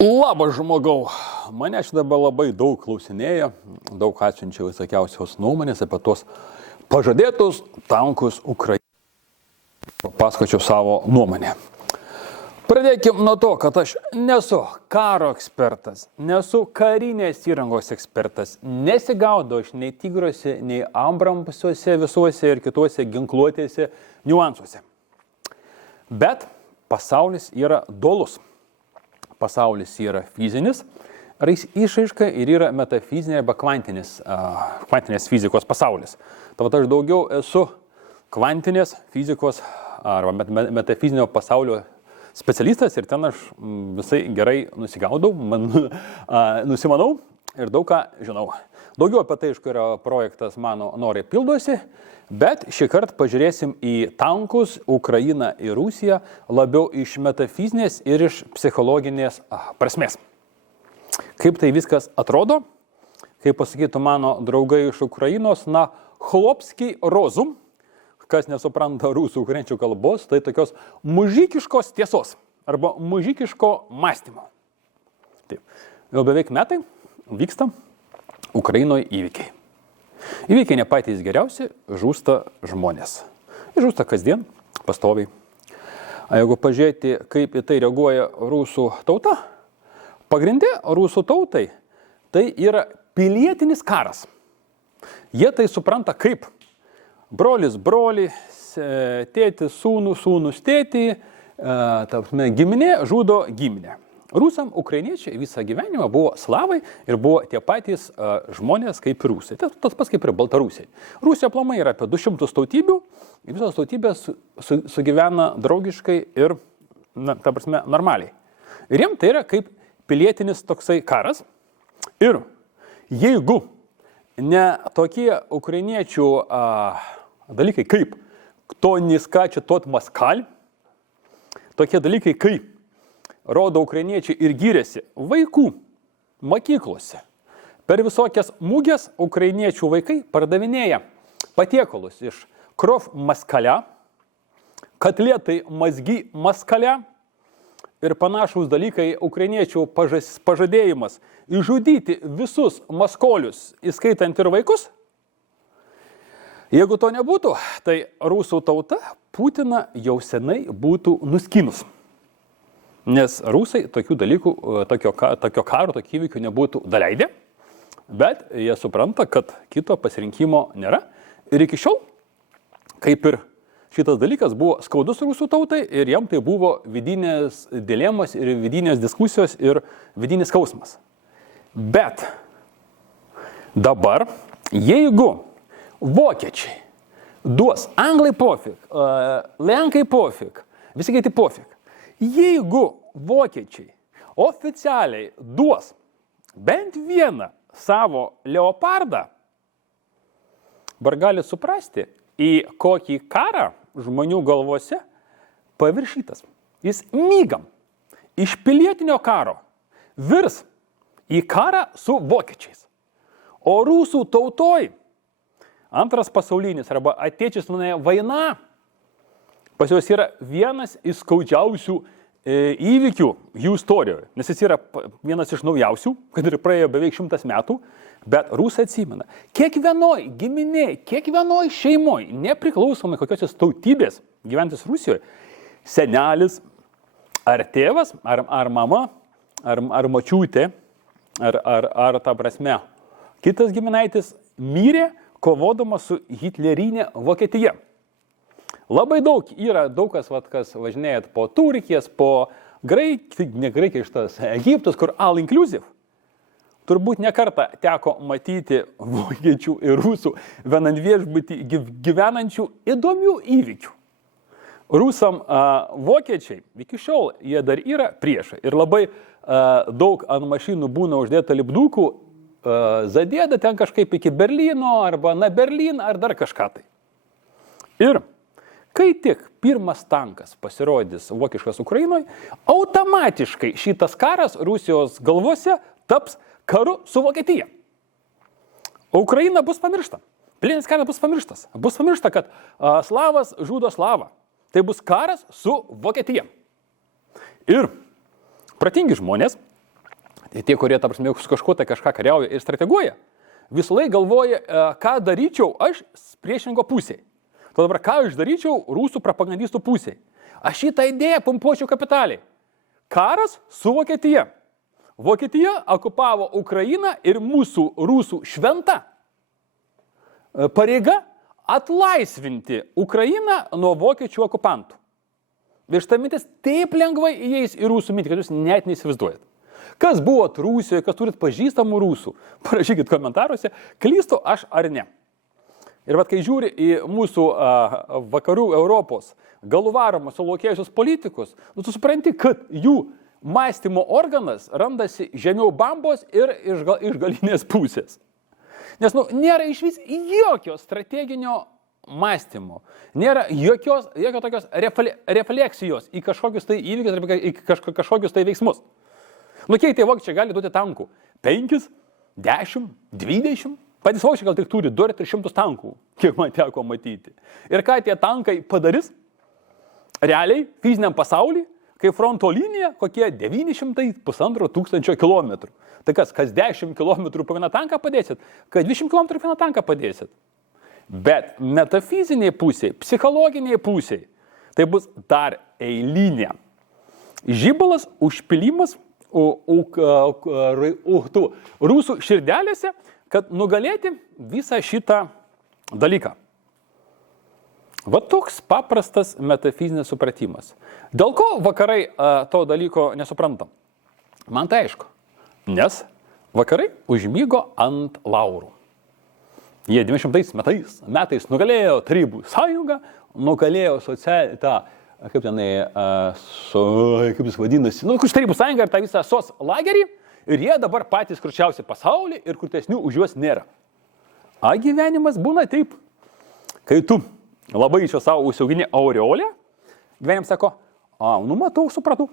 Labas žmogau, mane čia dabar labai daug klausinėja, daug atsiunčia visokiausios nuomonės apie tos pažadėtus tankus Ukrainai. Papasakočiau savo nuomonę. Pradėkime nuo to, kad aš nesu karo ekspertas, nesu karinės įrangos ekspertas, nesigaudau aš nei tigruose, nei ambramsuose visuose ir kituose ginkluotėse niuansuose. Bet pasaulis yra dualus. Pasaulis yra fizinis išraiška ir yra metafizinė arba kvantinės fizikos pasaulis. Tad aš daugiau esu kvantinės fizikos arba metafizinio pasaulio specialistas ir ten aš visai gerai nusigaudau, nusimanau ir daug ką žinau. Daugiau apie tai, aišku, yra projektas mano norai pildosi, bet šį kartą pažiūrėsim į tankus, Ukrainą ir Rusiją labiau iš metafizinės ir iš psichologinės prasmės. Kaip tai viskas atrodo, kaip pasakytų mano draugai iš Ukrainos, chlopskiai rozum, kas nesupranta rusų ukrainiečių kalbos, tai tokios mužikiškos tiesos arba mužikiško mąstymo. Taip, jau beveik metai vyksta Ukrainoje įvykiai. Įvykiai ne patys geriausi, žūsta žmonės. Ir žūsta kasdien, pastoviai. Jeigu pažiūrėti, kaip į tai reaguoja rusų tauta, pagrindė rusų tautai tai yra pilietinis karas. Jie tai supranta kaip brolis brolį, tėtis sūnų, sūnus tėtį, giminė žudo giminę. Rusam ukrainiečiai visą gyvenimą buvo slavai ir buvo tie patys žmonės kaip rusai. Tas pats kaip ir Baltarusiai. Rusija aplamai yra apie 200 tautybių ir visos tautybės sugyvena draugiškai ir, normaliai. Ir jiem tai yra kaip pilietinis toksai karas. Ir jeigu ne tokie ukrainiečių dalykai kaip to niskačia tot maskal, tokie dalykai kaip rodo ukrainiečiai ir gyrėsi vaikų mokyklose. Per visokias mūgės ukrainiečių vaikai pardavinėja patiekalus iš krov maskalia, katlėtai mazgi maskalia ir panašūs dalykai ukrainiečių pažadėjimas išžudyti visus maskolius, įskaitant ir vaikus. Jeigu to nebūtų, tai rusų tauta Putiną jau senai būtų nuskinus. Nes rusai tokių dalykų, tokio karo, tokio įvykių nebūtų daleidę, bet jie supranta, kad kito pasirinkimo nėra. Ir iki šiol, kaip ir šitas dalykas buvo skaudus rusų tautai ir jam tai buvo vidinės dilemos ir vidinės diskusijos ir vidinis skausmas. Bet dabar, jeigu vokiečiai duos anglai pofik, lenkai pofik, visi kiti pofik, jeigu vokiečiai oficialiai duos bent vieną savo leopardą, dabar gali suprasti, į kokį karą žmonių galvose paviršytas. Jis mygam iš pilietinio karo virs į karą su vokiečiais. O rusų tautoj antras pasaulinis arba atečeственная vaina pas juos yra vienas iš skaudžiausių įvykių jų istorijoje, nes jis yra vienas iš naujausių, kad ir praėjo beveik 100 metų, bet rusai atsimena. Kiekvienoj giminėj, kiekvienoj šeimoj, nepriklausomai kokios tautybės gyventis Rusijoje, senelis, ar tėvas, ar mama, ar močiutė, ar ta prasme, kitas giminaitis mirė kovodamas su hitlerinė Vokietija. Labai daug yra, kas važinėjat po Turkijas, po Egiptus, kur all inclusive. Turbūt nekartą teko matyti vokiečių ir rusų vienant viešbutį gyvenančių įdomių įvykių. Rusam vokiečiai iki šiol jie dar yra priešai ir labai daug ant mašinų būna uždėta lipdukų, zadėda ten kažkaip iki Berlyno arba na Berlin ar dar kažką tai. Ir kai tik pirmas tankas pasirodys vokiškas Ukrainoje, automatiškai šitas karas Rusijos galvose taps karu su Vokietija. Ukraina bus pamiršta. Pilietinis karas bus pamirštas. Bus pamiršta, kad slavas žudo slavą. Tai bus karas su Vokietija. Ir protingi žmonės Tai tie, kurie, ta prasme, su kažkuo tai kažką kariauja ir strateguoja, visą laiką galvoja, ką daryčiau aš priešingo pusėje. To dabar, ką aš daryčiau rusų propagandistų pusėje. Aš šitą idėją pumpuočiau kapitaliai. Karas su Vokietija. Vokietija okupavo Ukrainą ir mūsų rusų šventa pareiga atlaisvinti Ukrainą nuo vokiečių okupantų. Ir šitą mintis taip lengvai įeis į rusų mintį, kad jūs net neįsivaizduojat. Kas buvot Rusijoje, kas turit pažįstamų rusų, parašykit komentaruose, klystu aš ar ne. Ir vat, kai žiūri į mūsų vakarų Europos galvaromus sulaukėjusius politikus, tu supranti, kad jų mąstymo organas randasi žemiau bambos ir iš galinės pusės. Nes nėra išvis jokio strateginio mąstymo, nėra jokio tokios refleksijos į kažkokius tai įvykius arba į kažkokius tai veiksmus. Kiek tie vokiečiai gali duoti tankų? 5, 10, 20? Patys vokiečiai gal tik turi 200-300 tankų, kiek man teko matyti. Ir ką tie tankai padarys? Realiai, fiziniam pasaulyje, kai fronto linija, kokie 900-1500 kilometrų. Tai kas 10 kilometrų po vieną tanką padėsit? Kad 20 kilometrų po vieną tanką padėsit? Bet metafiziniai pusėje, psichologiniai pusėje, tai bus dar eilinė. Žibalas užpilimas rusų širdelėse, kad nugalėti visą šitą dalyką. Va toks paprastas metafizinis supratimas. Dėl ko vakarai to dalyko nesupranta? Man tai aišku. Nes vakarai užmygo ant laurų. Jie 20 metais nugalėjo Tarybų sąjungą, nugalėjo tą, kaip jis vadinasi, Tarybų sąjungą ir tą visą SOS lagerį, ir jie dabar patys kurčiausi pasaulyje ir kurtesnių už juos nėra. A gyvenimas būna taip, kai tu labai čia savo užsiauginį aureolę, gyvenimas sako, matau, supratau,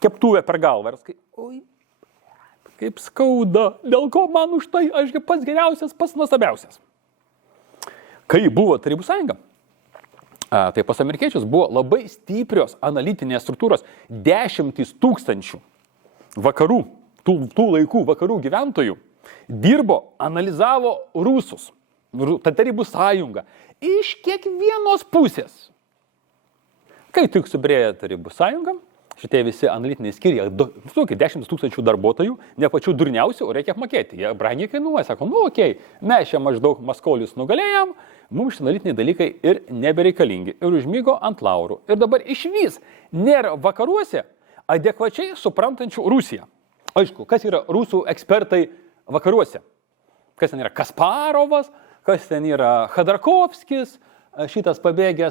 keptuvę per galvą ir sakai, oi, kaip skauda, dėl ko man už tai, ašgi pats geriausias, pats nuostabiausias. Kai buvo Tarybų sąjunga, tai pas amerikiečius buvo labai stiprios analitinės struktūros, 10 000 vakarų, tų laikų vakarų gyventojų dirbo, analizavo rusus, Tarybų sąjungą, iš kiekvienos pusės. Kai tik subyrėjo Tarybų sąjunga, šitie visi analitiniai skyriai, 10 000 darbuotojų, ne pačių durniausių, reikia apmokėti. Jie brangiai kainuoja, sako, mes čia maždaug maskolius nugalėjom, mums šitie analitiniai dalykai ir nebereikalingi. Ir užmygo ant laurų. Ir dabar išvis nėra vakaruose adekvačiai suprantančių Rusiją. Aišku, kas yra rusų ekspertai vakaruose? Kas ten yra Kasparovas, kas ten yra Khodorkovskis, šitas pabėgę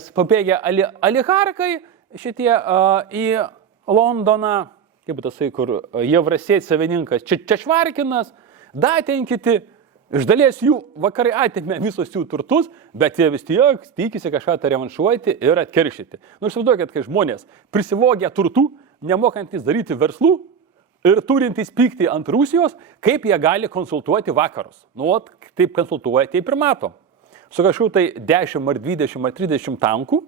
oligarkai, šitie į Londoną, kaip tasai, kur Jevrasėt savininkas, Češvarkinas, ten kiti, iš dalies jų vakarai atėmė visus jų turtus, bet jie vis tiek tikisi kažką tai revanšuoti ir atkeršyti. Įsivaizduokit, kai žmonės prisivogė turtų, nemokantys daryti verslų ir turintys pykti ant Rusijos, kaip jie gali konsultuoti vakarus. Taip konsultuoja, taip ir mato. Su kažkokiu tai 10 ar 20 ar 30 tankų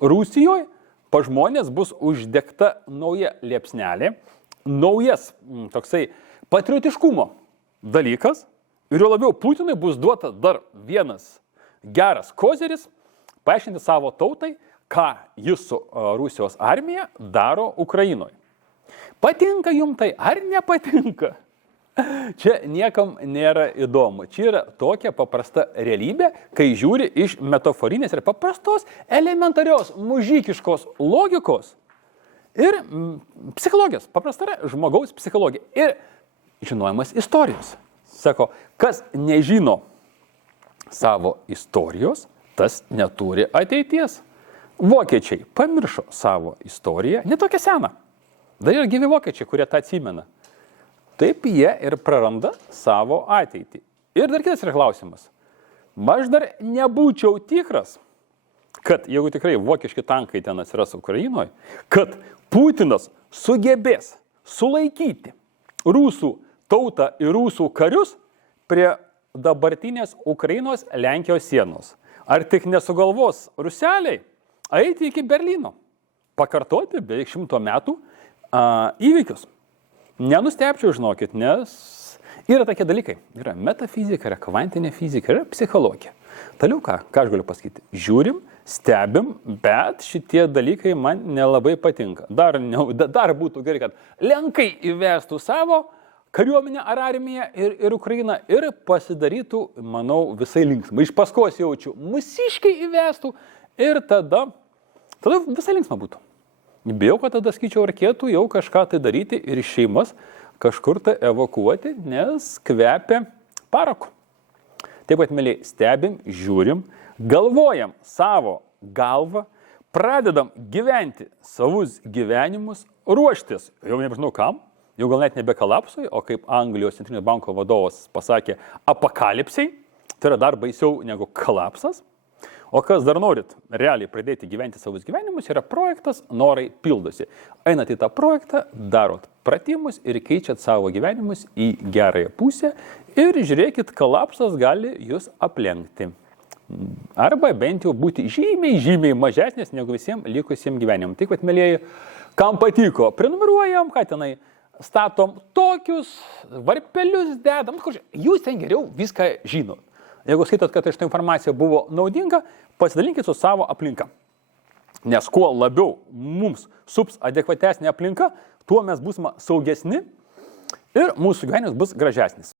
Rusijoje pa žmonės bus uždegta nauja liepsnelė, naujas toksai patriotiškumo dalykas ir jo labiau Putinui bus duota dar vienas geras kozeris paaiškinti savo tautai, ką jis su Rusijos armija daro Ukrainoje. Patinka jums tai ar nepatinka? Čia niekam nėra įdomu. Čia yra tokia paprasta realybė, kai žiūri iš metaforinės ir paprastos, elementarios, mužikiškos logikos ir psichologijos. Paprasta yra žmogaus psichologija ir žinojimas istorijos. Sako, kas nežino savo istorijos, tas neturi ateities. Vokiečiai pamiršo savo istoriją, ne tokia sena. Dar ir gyvi vokiečiai, kurie tą atsimena. Taip jie ir praranda savo ateitį. Ir dar kitas yra klausimas. Aš dar nebūčiau tikras, kad jeigu tikrai vokiški tankai ten atsiras Ukrainoje, kad Putinas sugebės sulaikyti rusų tautą ir rusų karius prie dabartinės Ukrainos Lenkijos sienos. Ar tik nesugalvos ruseliai eiti iki Berlyno, pakartoti beveik 100 metų įvykius. Nenustepčiau, žinokit, nes yra tokie dalykai. Yra metafizika, yra kvantinė fizika, yra psichologija. Toliau ką aš galiu pasakyti? Žiūrim, stebim, bet šitie dalykai man nelabai patinka. Dar būtų gerai, kad Lenkai įvestų savo kariuomenę ar armiją ir Ukrainą ir pasidarytų, manau, visai linksma. Iš paskos jaučiu, mūsiškai įvestų ir tada visai linksma būtų. Bijau, kad tada, sakyčiau, reikėtų jau kažką tai daryti ir šeimas kažkur tai evakuoti, nes kvepia paraku. Taip pat, mėly, stebim, žiūrim, galvojam savo galvą, pradedam gyventi savus gyvenimus, ruoštis, jau nežinau kam, jau gal net nebe kolapsui, o kaip Anglijos centrinio banko vadovas pasakė, apokalipsiai, tai yra dar baisiau negu kolapsas. O kas dar norit realiai pradėti gyventi savus gyvenimus, yra projektas Norai pildosi. Einat į tą projektą, darot pratimus ir keičiat savo gyvenimus į gerąją pusę ir žiūrėkit, kolapsas gali jūs aplenkti. Arba bent jau būti žymiai mažesnės negu visiems likusiems gyvenimams. Tik, kad, mėlėjai, kam patiko, prenumeruojam, ką tenai statom tokius varpelius, dedam, jūs ten geriau viską žinot. Jeigu skaitot, kad šitą informaciją buvo naudinga, pasidalinkit su savo aplinka. Nes kuo labiau mums sups adekvatesnė aplinka, tuo mes būsime saugesni ir mūsų gyvenimas bus gražesnis.